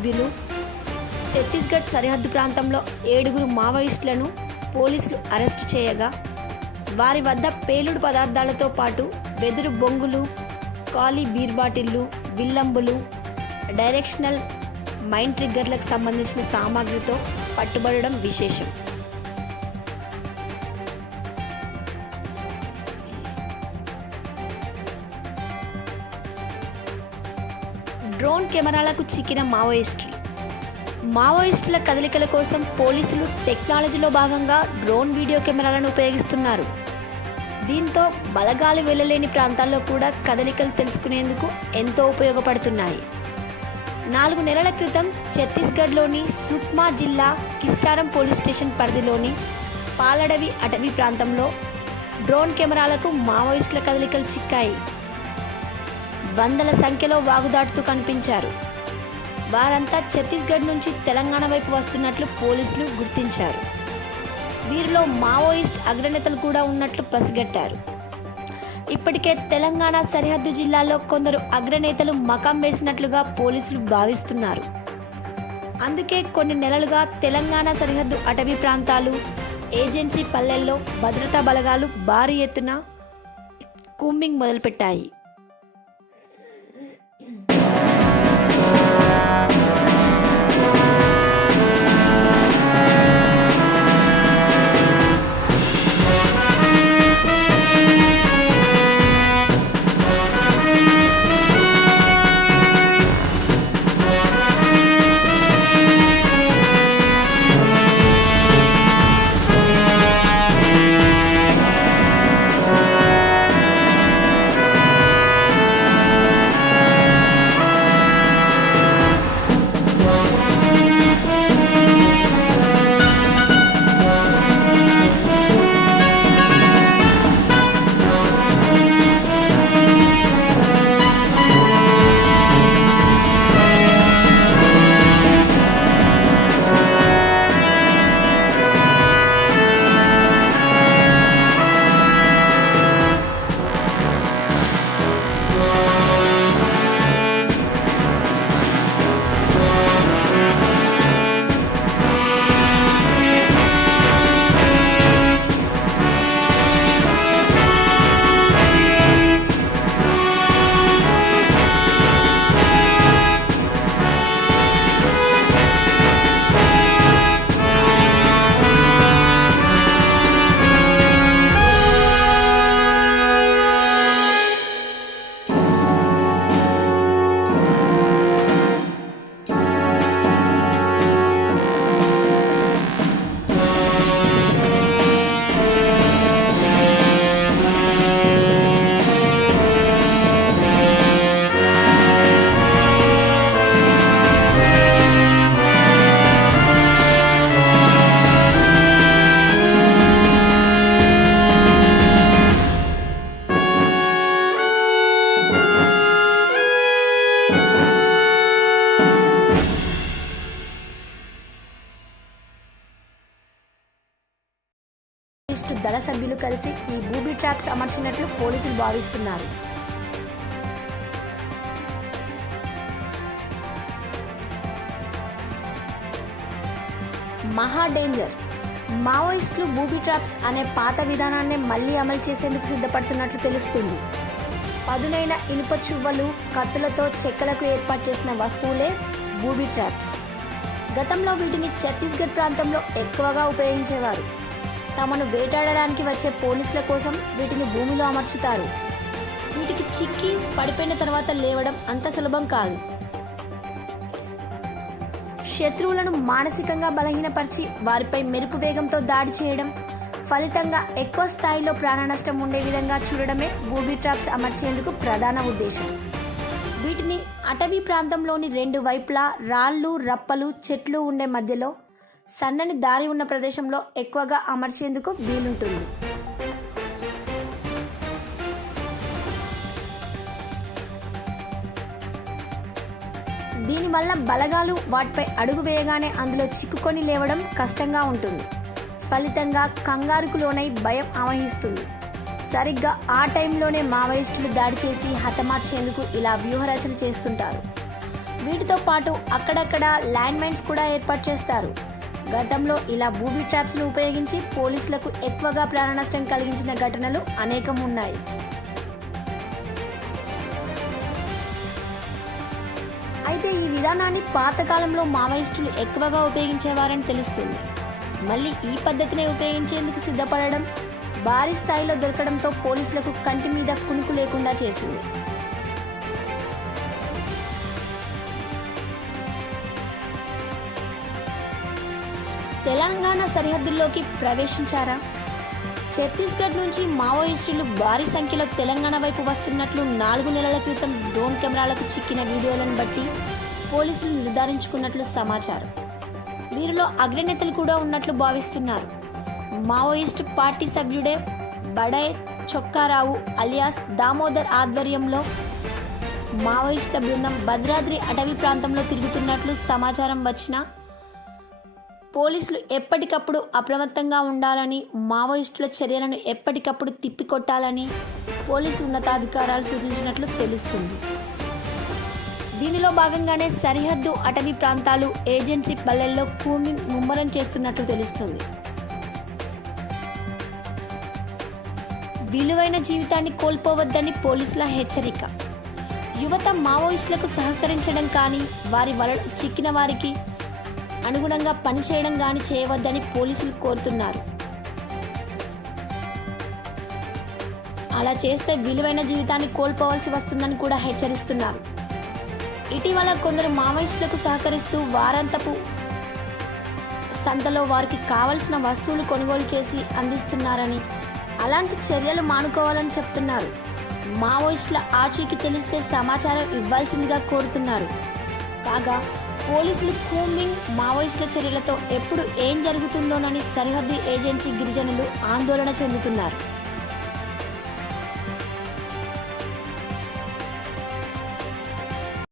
సభ్యులు. ఛత్తీస్గఢ్ సరిహద్దు ప్రాంతంలో ఏడుగురు మావోయిస్టులను పోలీసులు అరెస్టు చేయగా వారి వద్ద పేలుడు పదార్థాలతో పాటు వెదురు బొంగులు ఖాళీ బీర్ బాటిళ్ళు విల్లంబులు డైరెక్షనల్ మైండ్ ట్రిగ్గర్లకు సంబంధించిన సామాగ్రితో పట్టుబడడం విశేషం. డ్రోన్ కెమెరాలకు చిక్కిన మావోయిస్టులు. మావోయిస్టుల కదలికల కోసం పోలీసులు టెక్నాలజీలో భాగంగా డ్రోన్ వీడియో కెమెరాలను ఉపయోగిస్తున్నారు. దీంతో బలగాలు వెళ్ళలేని ప్రాంతాల్లో కూడా కదలికలు తెలుసుకునేందుకు ఎంతో ఉపయోగపడుతున్నాయి. నాలుగు నెలల క్రితం ఛత్తీస్గఢ్లోని సుక్మా జిల్లా కిస్టారం పోలీస్ స్టేషన్ పరిధిలోని పాలడవి అటవీ ప్రాంతంలో డ్రోన్ కెమెరాలకు మావోయిస్టుల కదలికలు చిక్కాయి. వందల సంఖ్యలో వాగుదాటుతూ కనిపించారు. వారంతా ఛత్తీస్గఢ్ నుంచి తెలంగాణ వైపు వస్తున్నట్లు పోలీసులు గుర్తించారు. వీరిలో మావోయిస్ట్ అగ్రనేతలు కూడా ఉన్నట్లు పసిగట్టారు. ఇప్పటికే తెలంగాణ సరిహద్దు జిల్లాల్లో కొందరు అగ్రనేతలు మకాం వేసినట్లుగా పోలీసులు భావిస్తున్నారు. అందుకే కొన్ని నెలలుగా తెలంగాణ సరిహద్దు అటవీ ప్రాంతాలు ఏజెన్సీ పల్లెల్లో భద్రతా బలగాలు భారీ ఎత్తున కూంబింగ్ మొదలుపెట్టాయి. కలిసి ఈ బూబీ ట్రాప్స్ అమర్చినట్లు పోలీసులు భావిస్తున్నారు. మహా డేంజర్. మావోయిస్టులు బూబీ ట్రాప్స్ అనే పాత విధానాన్ని మళ్ళీ అమలు చేసేందుకు సిద్ధపడుతున్నట్లు తెలుస్తుంది. పదునైన ఇనుప చువ్వలు కత్తులతో చెక్కలకు ఏర్పాటు చేసిన వస్తువులే బూబీ ట్రాప్స్ గతంలో వీటిని ఛత్తీస్గఢ్ ప్రాంతంలో ఎక్కువగా ఉపయోగించేవారు. తమను వేటాడడానికి వచ్చే పోలీసుల కోసం వీటిని భూమిలో అమర్చుతారు. వీటికి చిక్కి పడిపోయిన తర్వాత లేవడం అంత సులభం కాదు. శత్రువులను మానసికంగా బలహీనపరిచి వారిపై మెరుపు వేగంతో దాడి చేయడం ఫలితంగా ఎక్కువ స్థాయిలో ప్రాణ నష్టం ఉండే విధంగా చూడడమే బూబీ ట్రాప్స్ అమర్చేందుకు ప్రధాన ఉద్దేశం. వీటిని అటవీ ప్రాంతంలోని రెండు వైపులా రాళ్ళు రప్పలు చెట్లు ఉండే మధ్యలో సన్నని దారి ఉన్న ప్రదేశంలో ఎక్కువగా అమర్చేందుకు వీలుంటుంది. దీనివల్ల బలగాలు వాటిపై అడుగు వేయగానే అందులో చిక్కుకొని లేవడం కష్టంగా ఉంటుంది. ఫలితంగా కంగారుకు లోనై భయం ఆవహిస్తుంది. సరిగ్గా ఆ టైంలోనే మావోయిస్టులు దాడి చేసి హతమార్చేందుకు ఇలా వ్యూహరచన చేస్తుంటారు. వీటితో పాటు అక్కడక్కడ ల్యాండ్ మైన్స్ కూడా ఏర్పాటు చేస్తారు. గతంలో ఇలా బూబీ ట్రాప్స్ను ఉపయోగించి పోలీసులకు ఎక్కువగా ప్రాణ నష్టం కలిగించిన ఘటనలు అనేకం ఉన్నాయి అయితే ఈ విధానాన్ని పాతకాలంలో మావోయిస్టులు ఎక్కువగా ఉపయోగించేవారని తెలుస్తుంది. మళ్ళీ ఈ పద్ధతినే ఉపయోగించేందుకు సిద్ధపడడం భారీ స్థాయిలో దొరకడంతో పోలీసులకు కంటి మీద కునుకు లేకుండా చేసింది. తెలంగాణ సరిహద్దుల్లోకి ప్రవేశించారా? ఛత్తీస్గఢ్ నుంచి మావోయిస్టులు భారీ సంఖ్యలో తెలంగాణ వైపు వస్తున్నట్లు నాలుగు నెలల క్రితం డ్రోన్ కెమెరాలకు చిక్కిన వీడియోలను బట్టి పోలీసులు నిర్ధారించుకున్నట్లు సమాచారం. వీరిలో అగ్రనేతలు కూడా ఉన్నట్లు భావిస్తున్నారు. మావోయిస్ట్ పార్టీ సభ్యుడే బడై చొక్కారావు అలియాస్ దామోదర్ ఆధ్వర్యంలో మావోయిస్టుల బృందం భద్రాద్రి అటవీ ప్రాంతంలో తిరుగుతున్నట్లు సమాచారం వచ్చినా పోలీసులు ఎప్పటికప్పుడు అప్రమత్తంగా ఉండాలని మావోయిస్టుల చర్యలను ఎప్పటికప్పుడు తిప్పికొట్టాలని పోలీసు ఉన్నతాధికారాలు సూచించినట్లు తెలుస్తుంది. దీనిలో భాగంగానే సరిహద్దు అటవీ ప్రాంతాలు ఏజెన్సీ పల్లెల్లో కూమింగ్ ముమ్మరం చేస్తున్నట్లు తెలుస్తుంది. విలువైన జీవితాన్ని కోల్పోవద్దని పోలీసుల హెచ్చరిక. యువత మావోయిస్టులకు సహకరించడం కానీ వారి వలలో చిక్కిన వారికి అనుగుణంగా పనిచేయడం కానీ చేయవద్దని పోలీసులు కోరుతున్నారు. అలా చేస్తే విలువైన జీవితాన్ని కోల్పోవలసి వస్తుందని కూడా హెచ్చరిస్తున్నారు. ఇటీవల కొందరు మావోయిస్టులకు సహకరిస్తూ వారాంతపు సంతలో వారికి కావలసిన వస్తువులు కొనుగోలు చేసి అందిస్తున్నారని అలాంటి చర్యలు మానుకోవాలని చెప్తున్నారు. మావోయిస్టుల ఆచూకీ తెలిస్తే సమాచారం ఇవ్వాల్సిందిగా కోరుతున్నారు. కాగా పోలీసులు కూంబింగ్ మావోయిస్టుల చర్యలతో ఎప్పుడు ఏం జరుగుతుందోనని సరిహద్దు ఏజెన్సీ గిరిజనులు ఆందోళన చెందుతున్నారు.